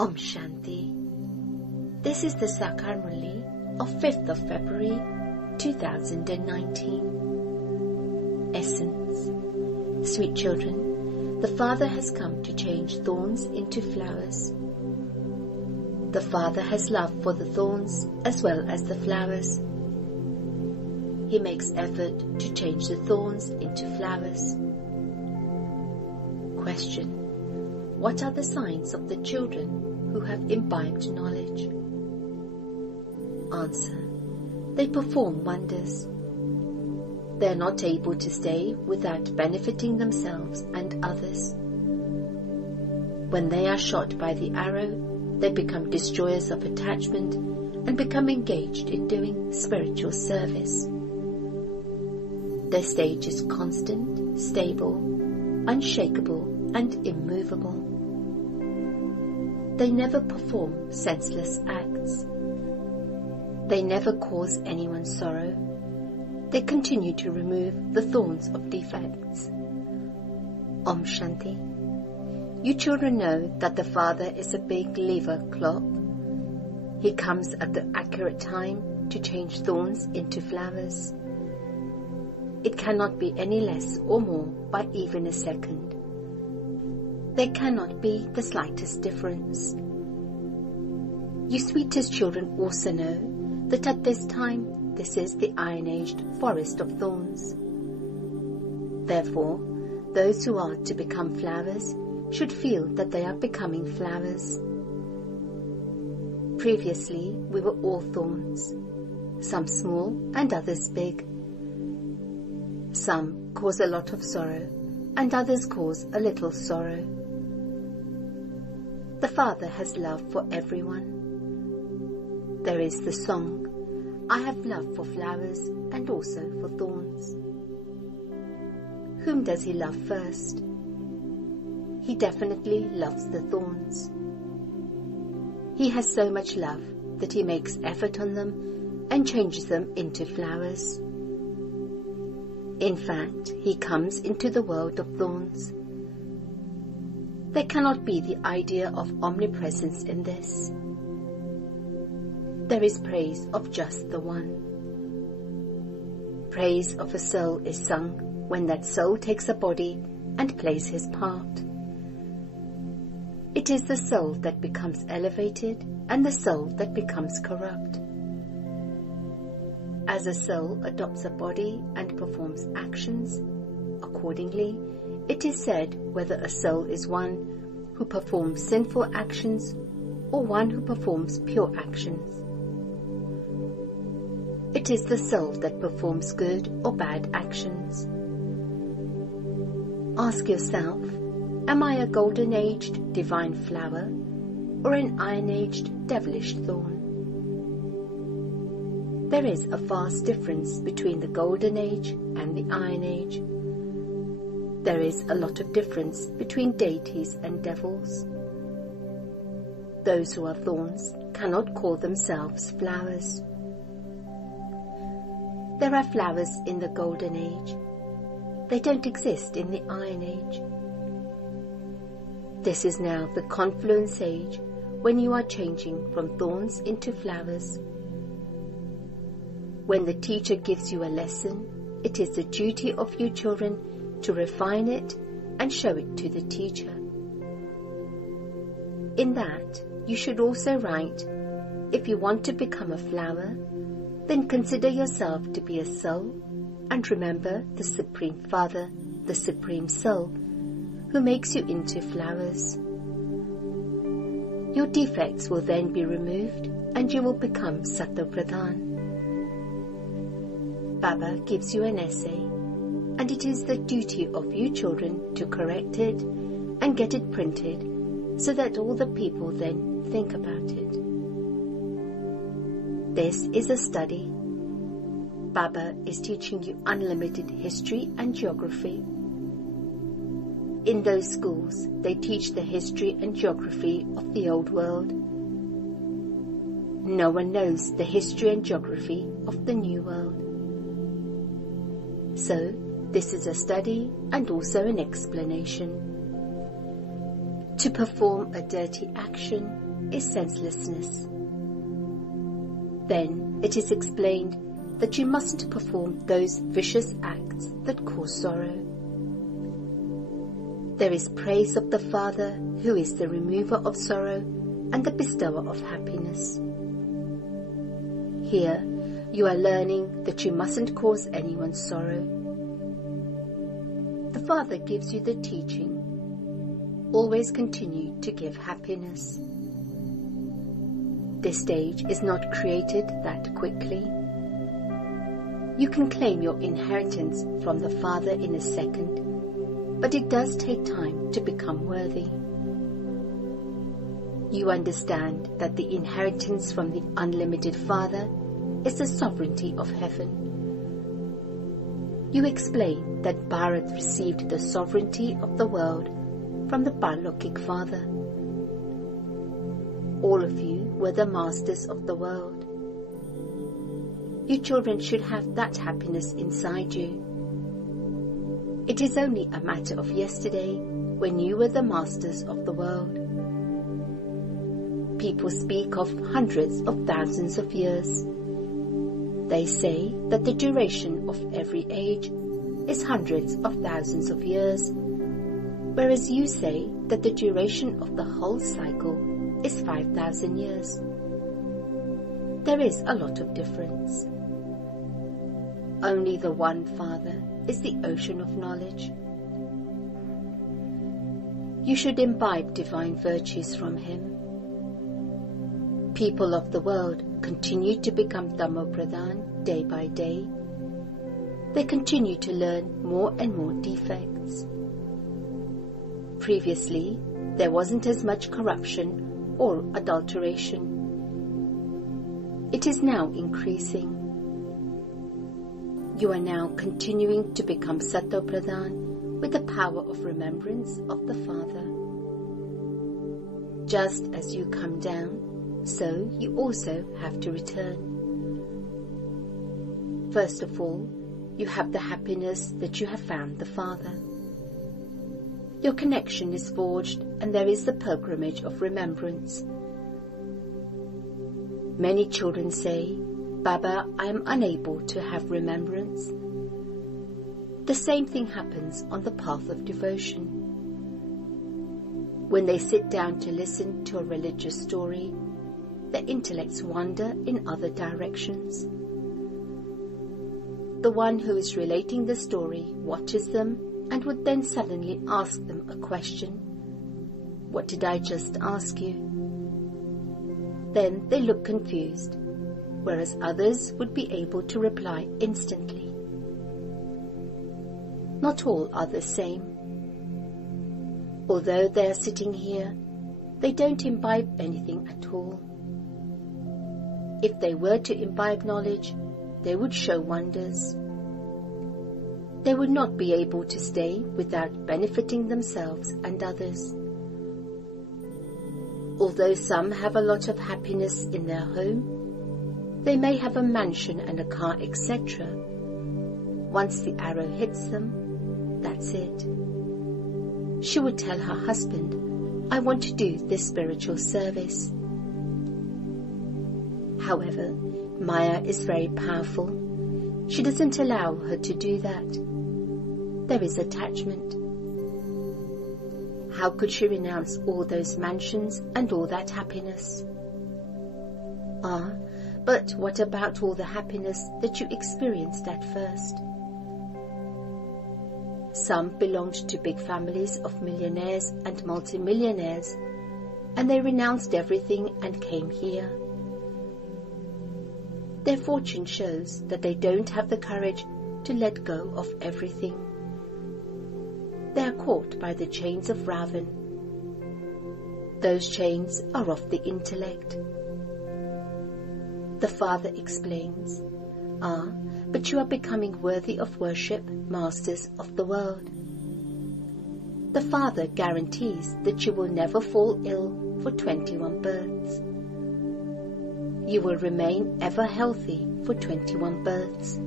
Om Shanti. This is the Sakar Murli of 5th of February 2019. Essence. Sweet children, the Father has come to change thorns into flowers. The Father has love for the thorns as well as the flowers. He makes effort to change the thorns into flowers. Question. What are the signs of the children who have imbibed knowledge? Answer. They perform wonders. They are not able to stay without benefiting themselves and others. When they are shot by the arrow, they become destroyers of attachment and become engaged in doing spiritual service. Their stage is constant, stable, unshakable, and immovable. They never perform senseless acts. They never cause anyone sorrow. They continue to remove the thorns of defects. Om Shanti. You children know that the Father is a big lever clock. He comes at the accurate time to change thorns into flowers. It cannot be any less or more by even a second. There cannot be the slightest difference. You sweetest children also know that at this time this is the iron-aged forest of thorns. Therefore, those who are to become flowers should feel that they are becoming flowers. Previously we were all thorns, some small and others big. Some cause a lot of sorrow and others cause a little sorrow. The Father has love for everyone. There is the song, I have love for flowers and also for thorns. Whom does he love first? He definitely loves the thorns. He has so much love that he makes effort on them and changes them into flowers. In fact, he comes into the world of thorns. There cannot be the idea of omnipresence in this. There is praise of just the one. Praise of a soul is sung when that soul takes a body and plays his part. It is the soul that becomes elevated and the soul that becomes corrupt. As a soul adopts a body and performs actions, accordingly, it is said whether a soul is one who performs sinful actions or one who performs pure actions. It is the soul that performs good or bad actions. Ask yourself, am I a golden-aged divine flower or an iron-aged devilish thorn? There is a vast difference between the golden age and the iron age. There is a lot of difference between deities and devils. Those who are thorns cannot call themselves flowers. There are flowers in the golden age. They don't exist in the iron age. This is now the confluence age when you are changing from thorns into flowers. When the teacher gives you a lesson, it is the duty of you children to refine it and show it to the teacher. In that, you should also write, if you want to become a flower, then consider yourself to be a soul and remember the Supreme Father, the Supreme Soul, who makes you into flowers. Your defects will then be removed and you will become Sattva Pradhan. Baba gives you an essay, and it is the duty of you children to correct it and get it printed so that all the people then think about it. This is a study. Baba is teaching you unlimited history and geography. In those schools, they teach the history and geography of the old world. No one knows the history and geography of the new world. So, this is a study and also an explanation. To perform a dirty action, is senselessness. Then it is explained that you mustn't perform those vicious acts that cause sorrow. There is praise of the Father, who is the remover of sorrow and the bestower of happiness. Here you are learning that you mustn't cause anyone sorrow. The Father gives you the teaching. Always continue to give happiness. This stage is not created that quickly. You can claim your inheritance from the Father in a second, but it does take time to become worthy. You understand that the inheritance from the unlimited Father is the sovereignty of heaven. You explain that Bharat received the sovereignty of the world from the Biologic Father. All of you were the masters of the world. You children should have that happiness inside you. It is only a matter of yesterday when you were the masters of the world. People speak of hundreds of thousands of years. They say that the duration of every age is hundreds of thousands of years, whereas you say that the duration of the whole cycle is 5,000 years. There is a lot of difference. Only the one Father is the ocean of knowledge. You should imbibe divine virtues from him. People of the world continue to become Dhammopradhan day by day. They continue to learn more and more defects. Previously, there wasn't as much corruption or adulteration. It is now increasing. You are now continuing to become Sattopradhan with the power of remembrance of the Father. Just as you come down, so you also have to return. First of all, you have the happiness that you have found the Father. Your connection is forged and there is the pilgrimage of remembrance. Many children say, Baba, I am unable to have remembrance. The same thing happens on the path of devotion. When they sit down to listen to a religious story, their intellects wander in other directions. The one who is relating the story watches them and would then suddenly ask them a question. What did I just ask you? Then they look confused, whereas others would be able to reply instantly. Not all are the same. Although they are sitting here, they don't imbibe anything at all. If they were to imbibe knowledge, they would show wonders. They would not be able to stay without benefiting themselves and others. Although some have a lot of happiness in their home, they may have a mansion and a car, etc. Once the arrow hits them, that's it. She would tell her husband, I want to do this spiritual service. However, Maya is very powerful. She doesn't allow her to do that. There is attachment. How could she renounce all those mansions and all that happiness? But what about all the happiness that you experienced at first? Some belonged to big families of millionaires and multimillionaires, and they renounced everything and came here. Their fortune shows that they don't have the courage to let go of everything. They are caught by the chains of Ravan. Those chains are of the intellect. The Father explains, but you are becoming worthy of worship, masters of the world. The Father guarantees that you will never fall ill for 21 births. You will remain ever healthy for 21 births.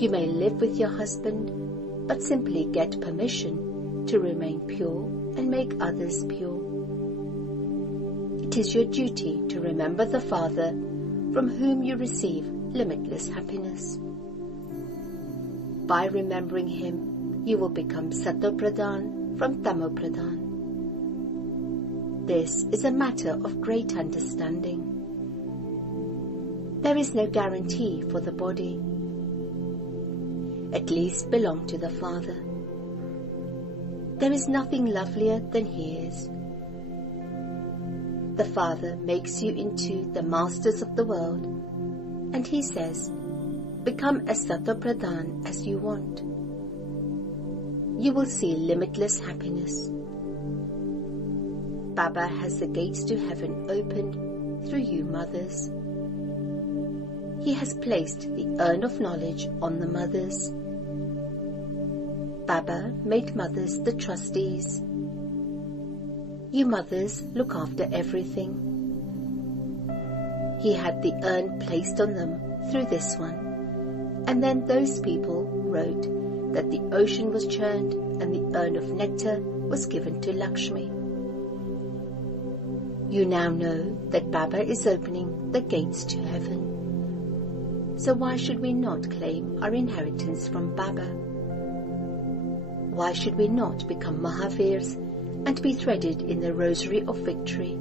You may live with your husband, but simply get permission to remain pure and make others pure. It is your duty to remember the Father from whom you receive limitless happiness. By remembering Him, you will become Sattva-pradhan from Tamo-pradhan. This is a matter of great understanding. There is no guarantee for the body. At least belong to the Father. There is nothing lovelier than His. The Father makes you into the masters of the world, and He says, become as Sattva-pradhan as you want. You will see limitless happiness. Baba has the gates to heaven opened through you mothers. He has placed the urn of knowledge on the mothers. Baba made mothers the trustees. You mothers look after everything. He had the urn placed on them through this one, and then those people wrote that the ocean was churned and the urn of nectar was given to Lakshmi. You now know that Baba is opening the gates to heaven. So why should we not claim our inheritance from Baba? Why should we not become Mahavirs and be threaded in the rosary of victory?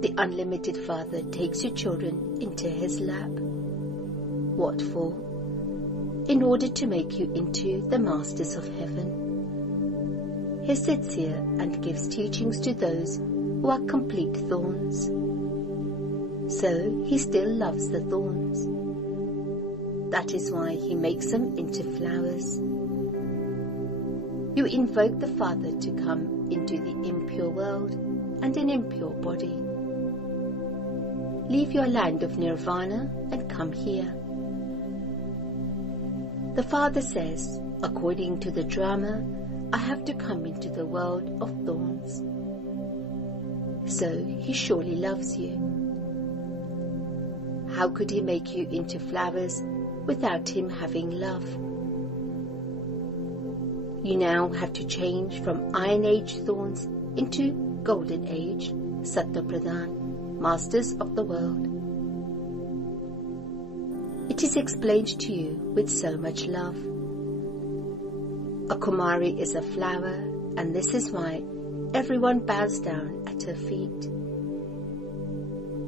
The unlimited Father takes your children into His lap. What for? In order to make you into the masters of heaven. He sits here and gives teachings to those who are complete thorns. So He still loves the thorns. That is why He makes them into flowers. You invoke the Father to come into the impure world and an impure body. Leave your land of nirvana and come here. The Father says, according to the drama, I have to come into the world of thorns. So He surely loves you. How could He make you into flowers without Him having love? You now have to change from Iron Age thorns into Golden Age, Sattva-pradhan, masters of the world. It is explained to you with so much love. A Kumari is a flower, and this is why everyone bows down at her feet.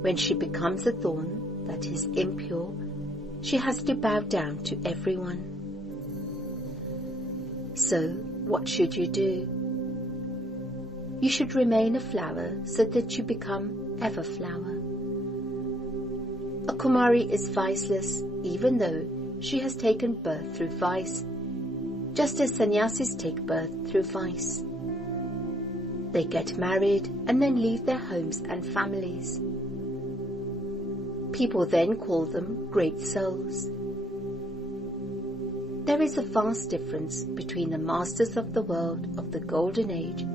When she becomes a thorn that is impure, she has to bow down to everyone. So, what should you do? You should remain a flower so that you become ever flower. A Kumari is viceless even though she has taken birth through vice, just as sannyasis take birth through vice. They get married and then leave their homes and families. People then call them great souls. There is a vast difference between the masters of the world of the Golden Age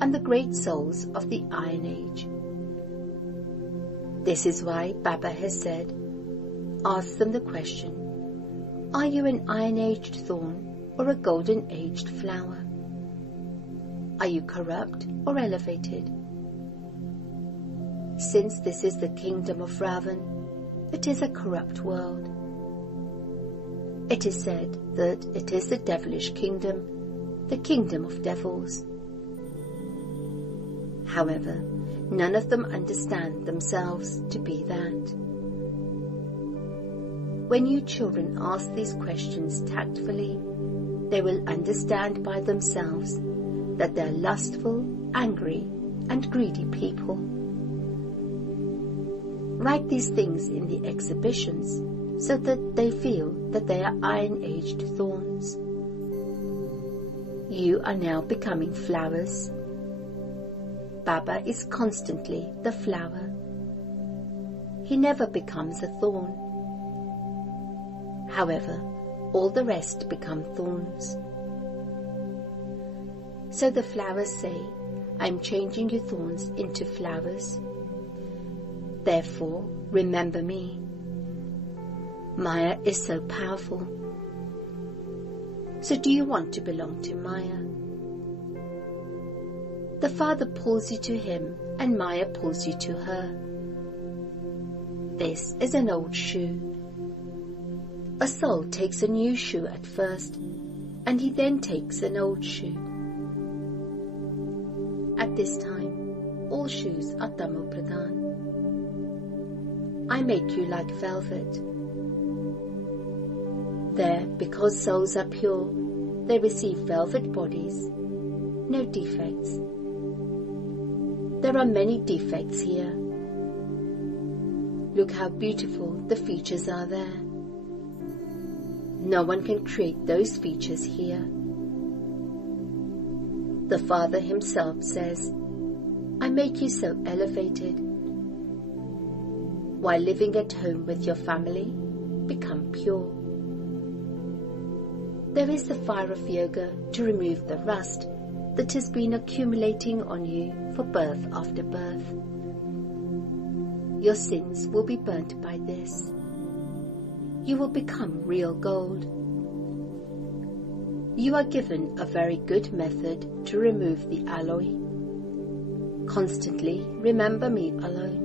and the great souls of the Iron Age. This is why Baba has said, ask them the question, are you an iron-aged thorn or a golden-aged flower? Are you corrupt or elevated? Since this is the kingdom of Ravan, it is a corrupt world. It is said that it is the devilish kingdom, the kingdom of devils. However, none of them understand themselves to be that. When you children ask these questions tactfully, they will understand by themselves that they are lustful, angry, and greedy people. Write these things in the exhibitions so that they feel that they are iron-aged thorns. You are now becoming flowers. Baba is constantly the flower. He never becomes a thorn. However, all the rest become thorns. So the flowers say, I am changing your thorns into flowers. Therefore, remember me. Maya is so powerful. So do you want to belong to Maya? The Father pulls you to him and Maya pulls you to her. This is an old shoe. A soul takes a new shoe at first, and he then takes an old shoe. At this time, all shoes are Tamopradhan. I make you like velvet. There, because souls are pure, they receive velvet bodies, no defects. There are many defects here. Look how beautiful the features are there. No one can create those features here. The Father himself says, I make you so elevated. While living at home with your family, become pure. There is the fire of yoga to remove the rust that has been accumulating on you for birth after birth. Your sins will be burnt by this. You will become real gold. You are given a very good method to remove the alloy. Constantly remember me alone.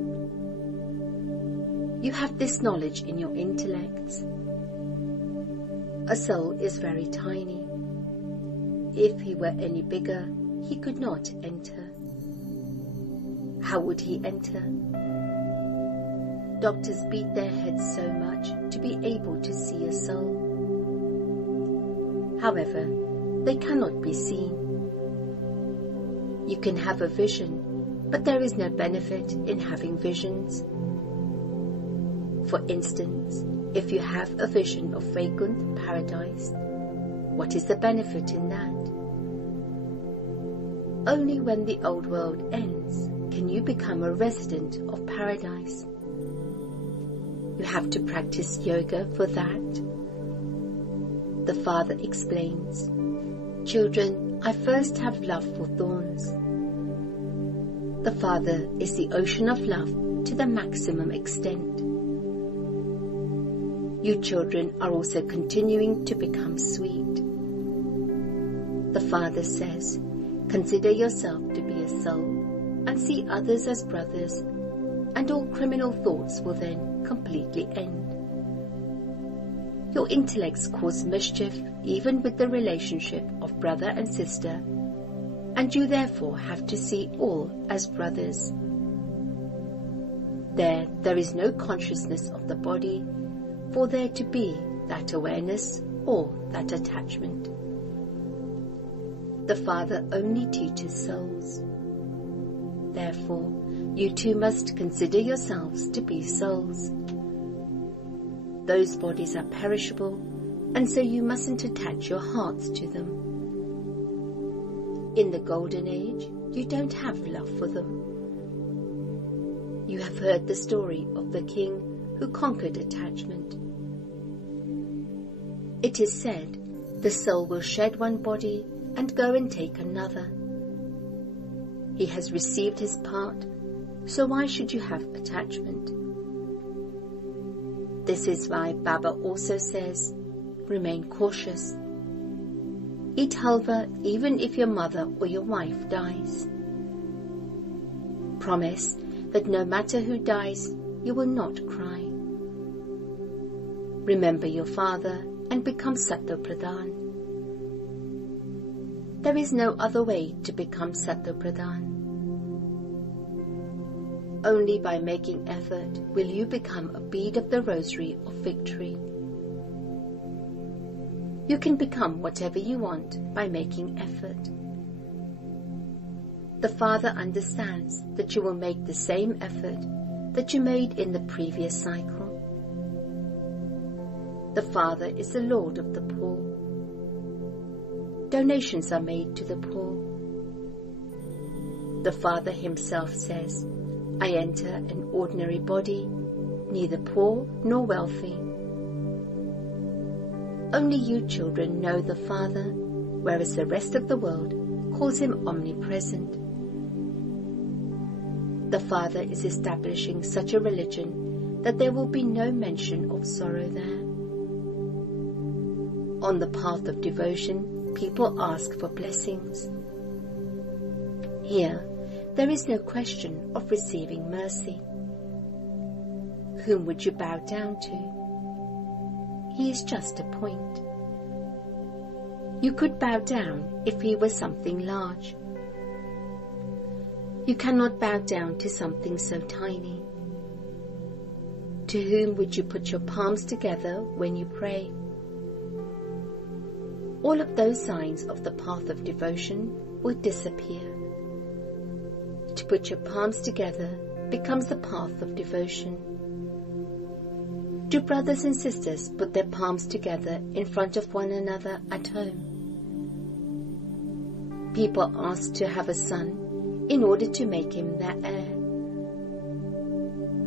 You have this knowledge in your intellects. A soul is very tiny. If he were any bigger, he could not enter. How would he enter? Doctors beat their heads so much to be able to see a soul. However, they cannot be seen. You can have a vision, but there is no benefit in having visions. For instance, if you have a vision of Vaikuntha paradise, what is the benefit in that? Only when the old world ends can you become a resident of paradise. You have to practice yoga for that. The Father explains, children, I first have love for thorns. The Father is the ocean of love to the maximum extent. You children are also continuing to become sweet. The Father says, consider yourself to be a soul and see others as brothers, and all criminal thoughts will then completely end. Your intellects cause mischief even with the relationship of brother and sister, and you therefore have to see all as brothers. There is no consciousness of the body for there to be that awareness or that attachment. The Father only teaches souls. Therefore, you too must consider yourselves to be souls. Those bodies are perishable, and so you mustn't attach your hearts to them. In the Golden Age, you don't have love for them. You have heard the story of the king who conquered attachment. It is said, the soul will shed one body and go and take another. He has received his part, so why should you have attachment? This is why Baba also says, remain cautious. Eat halva even if your mother or your wife dies. Promise that no matter who dies, you will not cry. Remember your father and become Sattva Pradhan. There is no other way to become Sattva Pradhan. Only by making effort will you become a bead of the rosary of victory. You can become whatever you want by making effort. The Father understands that you will make the same effort that you made in the previous cycle. The Father is the Lord of the poor. Donations are made to the poor. The Father himself says, I enter an ordinary body, neither poor nor wealthy. Only you children know the Father, whereas the rest of the world calls him omnipresent. The Father is establishing such a religion that there will be no mention of sorrow there. On the path of devotion, people ask for blessings. Here, there is no question of receiving mercy. Whom would you bow down to? He is just a point. You could bow down if he were something large. You cannot bow down to something so tiny. To whom would you put your palms together when you pray? All of those signs of the path of devotion will disappear. To put your palms together becomes the path of devotion. Do brothers and sisters put their palms together in front of one another at home? People ask to have a son in order to make him their heir.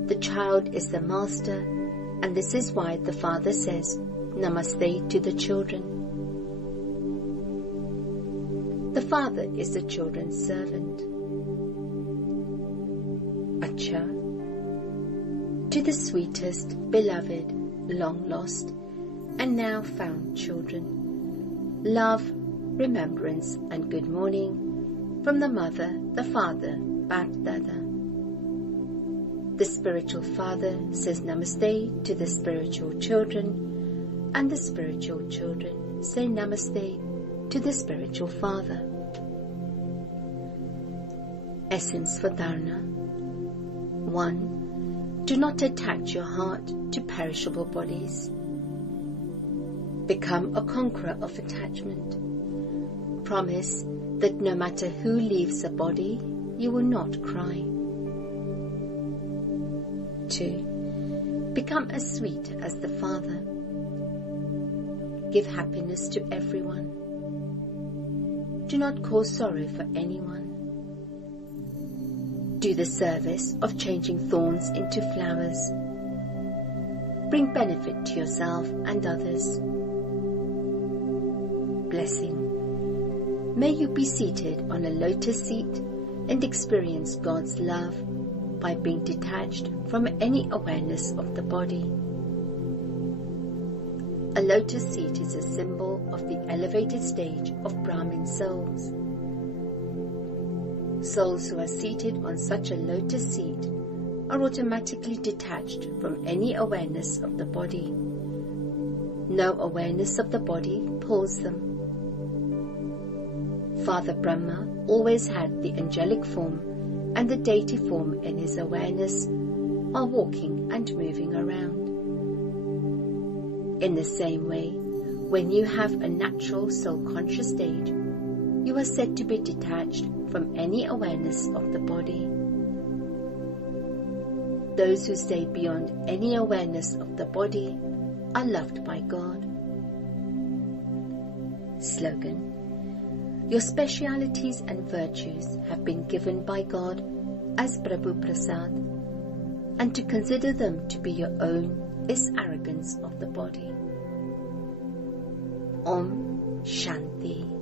The child is the master, and this is why the father says Namaste to the children. The father is the children's servant. Acha. To the sweetest, beloved, long lost, and now found children, love, remembrance, and good morning from the mother, the father, Bat Dada. The spiritual father says Namaste to the spiritual children, and the spiritual children say Namaste to the spiritual father. Essence for Dharana. 1. Do not attach your heart to perishable bodies. Become a conqueror of attachment. Promise that no matter who leaves a body, you will not cry. 2. Become as sweet as the Father. Give happiness to everyone. Do not cause sorrow for anyone. Do the service of changing thorns into flowers. Bring benefit to yourself and others. Blessing. May you be seated on a lotus seat and experience God's love by being detached from any awareness of the body. A lotus seat is a symbol of the elevated stage of Brahmin souls. Souls who are seated on such a lotus seat are automatically detached from any awareness of the body. No awareness of the body pulls them. Father Brahma always had the angelic form and the deity form in his awareness while walking and moving around. In the same way, when you have a natural soul-conscious stage, you are said to be detached from any awareness of the body. Those who stay beyond any awareness of the body are loved by God. Slogan. Your specialities and virtues have been given by God as Prabhu Prasad, and to consider them to be your own is arrogance of the body. Om Shanti.